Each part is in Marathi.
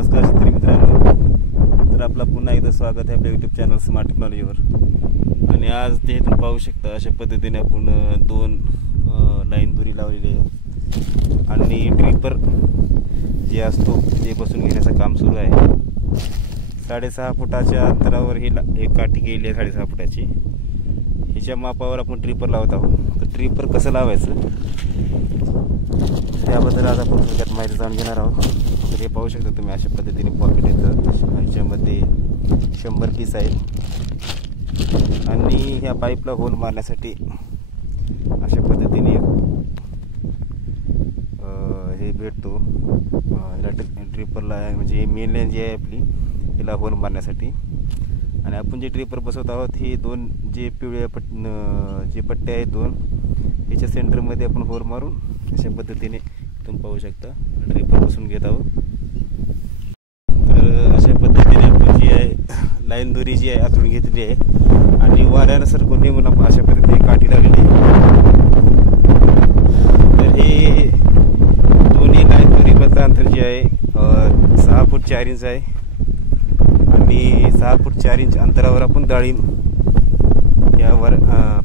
नमस्कार शेतकरी मित्रांनो, तर आपला पुन्हा एकदा स्वागत आहे आपल्या यूट्यूब चॅनल स्मार्ट टेक्नॉलॉजीवर। आणि आज ते तुम्ही पाहू शकता अशा पद्धतीने आपण दोन लाईन दोरी लावलेली आहे आणि ड्रिपर जे असतो ते बसून घेण्याचं काम सुरू आहे। 6.5 फुटाच्या अंतरावर ही एक काठी गेली आहे 6.5 फुटाची। हिच्या मापावर आपण ड्रिपर लावत आहोत। तर ड्रिपर कसं लावायचं त्याबद्दल आज आपण थोडक्यात माहिती जाणून घेणार आहोत। तर हे पाहू शकता तुम्ही अशा पद्धतीने पॉकेट येतं, ह्याच्यामध्ये 100 पीस आहेत आणि ह्या पाईपला होल मारण्यासाठी अशा पद्धतीने हे भेटतो। ड्रिपरला म्हणजे मेन लाईन जी आहे आपली हिला होल मारण्यासाठी। आणि आपण जे ड्रिपर बसवत आहोत हे दोन जे पिवळ्या जे पट्ट्या आहेत दोन त्याच्या सेंटरमध्ये आपण होल मारून अशा पद्धतीने तुम्ही पाहू शकता ड्रिपर बसून घेत आहोत। तर अशा पद्धतीने आपण जी आहे लाईन दोरी जी आहे आतून घेतली आहे आणि वाऱ्यानं सरकून नये म्हणून आपण अशा पद्धतीने काठी लागलेली आहे। तर हे दोन्ही लाईन दोरीमधलं अंतर जे आहे 6 फूट 4 इंच आहे आणि 6 फूट 4 इंच अंतरावर आपण डाळिंब यावर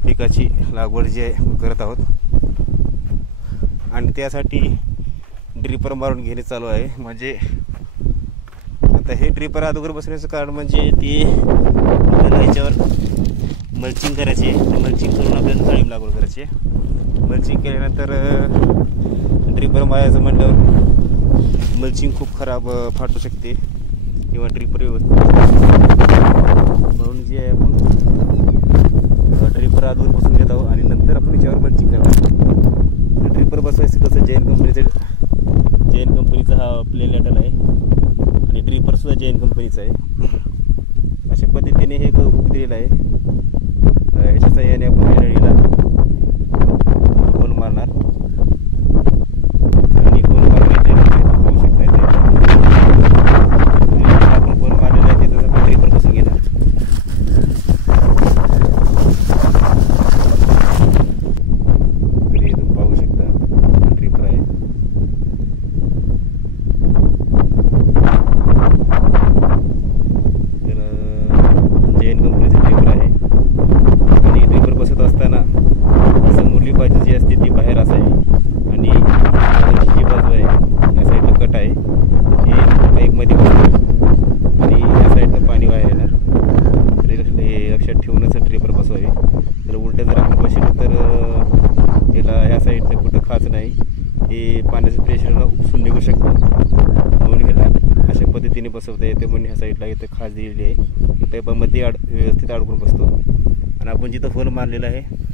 पिकाची लागवड जी आहे करत आहोत आणि त्यासाठी ड्रिपर मारून घेणे चालू आहे। म्हणजे आता हे ड्रिपर अगोदर बसण्याचं कारण म्हणजे ती आपल्याला ह्याच्यावर मल्चिंग करायची आहे। मल्चिंग करून आपल्याला डाळिंब लागवड करायची आहे। मल्चिंग केल्यानंतर ड्रिपर मारायचं म्हटल्यावर मल्चिंग खूप खराब फाटू शकते किंवा ड्रिपर व्यवस्थित म्हणून जे आहे आपण ड्रिपर आधून बसून घेत आहोत आणि नंतर आपण याच्यावर मल्चिंग करणार। ड्रिपर बसवायचं कसं जैन कंपनीचा हा प्लेन लॅटल आहे आणि ड्रिपर सुद्धा जैन कंपनीचा आहे। अशा पद्धतीने हे हुक दिलेलं आहे, ह्याच्या साहाय्याने आपण नळीला होल मारणार आणि होल मारण्यानंतर पाहू शकता आपण होल मारलेलं आहे तिथं आपण ड्रिपर बसून घेणार। बाजू जी असते ती बाहेर असावी आणि जी बाजू आहे या साईडला कट आहे हे पाईपमध्ये बसणार आणि या साईडनं पाणी बाहेर येणार। तर हे लक्षात ठेवूनच ड्रिपर बसवावी। तर उलट्या जर आपण बसलो तर याला ह्या साईडनं कुठं खाच नाही, हे पाण्याचं प्रेशरला उपसून निघू शकतं म्हणून ह्याला अशा पद्धतीने बसवता येते। म्हणून ह्या साईडला इथं खाच दिलेली आहे, पाईपामध्ये व्यवस्थित अडकून बसतो आणि आपण जिथं होल मारलेला आहे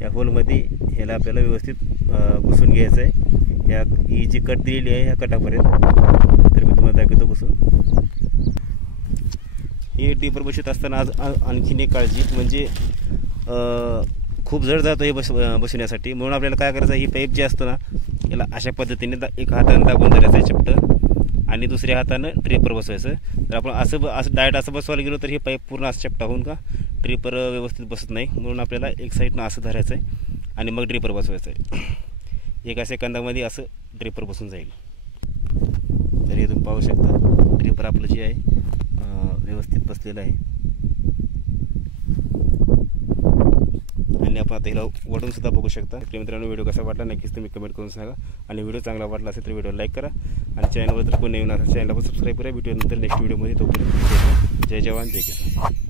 या होलमध्ये ह्याला आपल्याला व्यवस्थित घुसून घ्यायचं आहे। ही जी कट दिलेली आहे ह्या कटापर्यंत। तर मी तुम्हाला दाखवतो घुसून। हे ड्रिपर बसवत असताना आज आणखीन एक काळजी म्हणजे खूप जड जातो हे बसवण्यासाठी। म्हणून आपल्याला काय करायचं, ही पाईप जी असतो ना याला अशा पद्धतीने एक हाताने दाबून धरायचं आहे चपटं आणि दुसऱ्या हातानं ड्रिपर बसवायचं। तर आपण असं डायरेक्ट असं बसवायला गेलो तर ही पाईप पूर्ण असं चपटा होऊन का ड्रिपर व्यवस्थित बसत नाही। म्हणून आपल्याला एक साईडनं असं धरायचं आहे आणि मग ड्रिपर बसवायचं आहे। एका सेकंदामध्ये असं ड्रिपर बसून जाईल। तर हे तुम्ही पाहू शकता ड्रिपर आपलं जे आहे व्यवस्थित बसलेलं आहे आणि आपण आता हिला वळून सुद्धा बघू शकता। मित्रांनो, व्हिडिओ कसा वाटला नक्कीच तुम्ही कमेंट करून सांगा आणि व्हिडिओ चांगला वाटला असेल तर व्हिडिओ लाईक करा आणि चॅनलवर जर कोणी येणार असेल चॅनलला सबस्क्राईब करा। व्हिडिओ नंतर नेक्स्ट व्हिडिओमध्ये तोपर्यंत जय जवान जय किसान।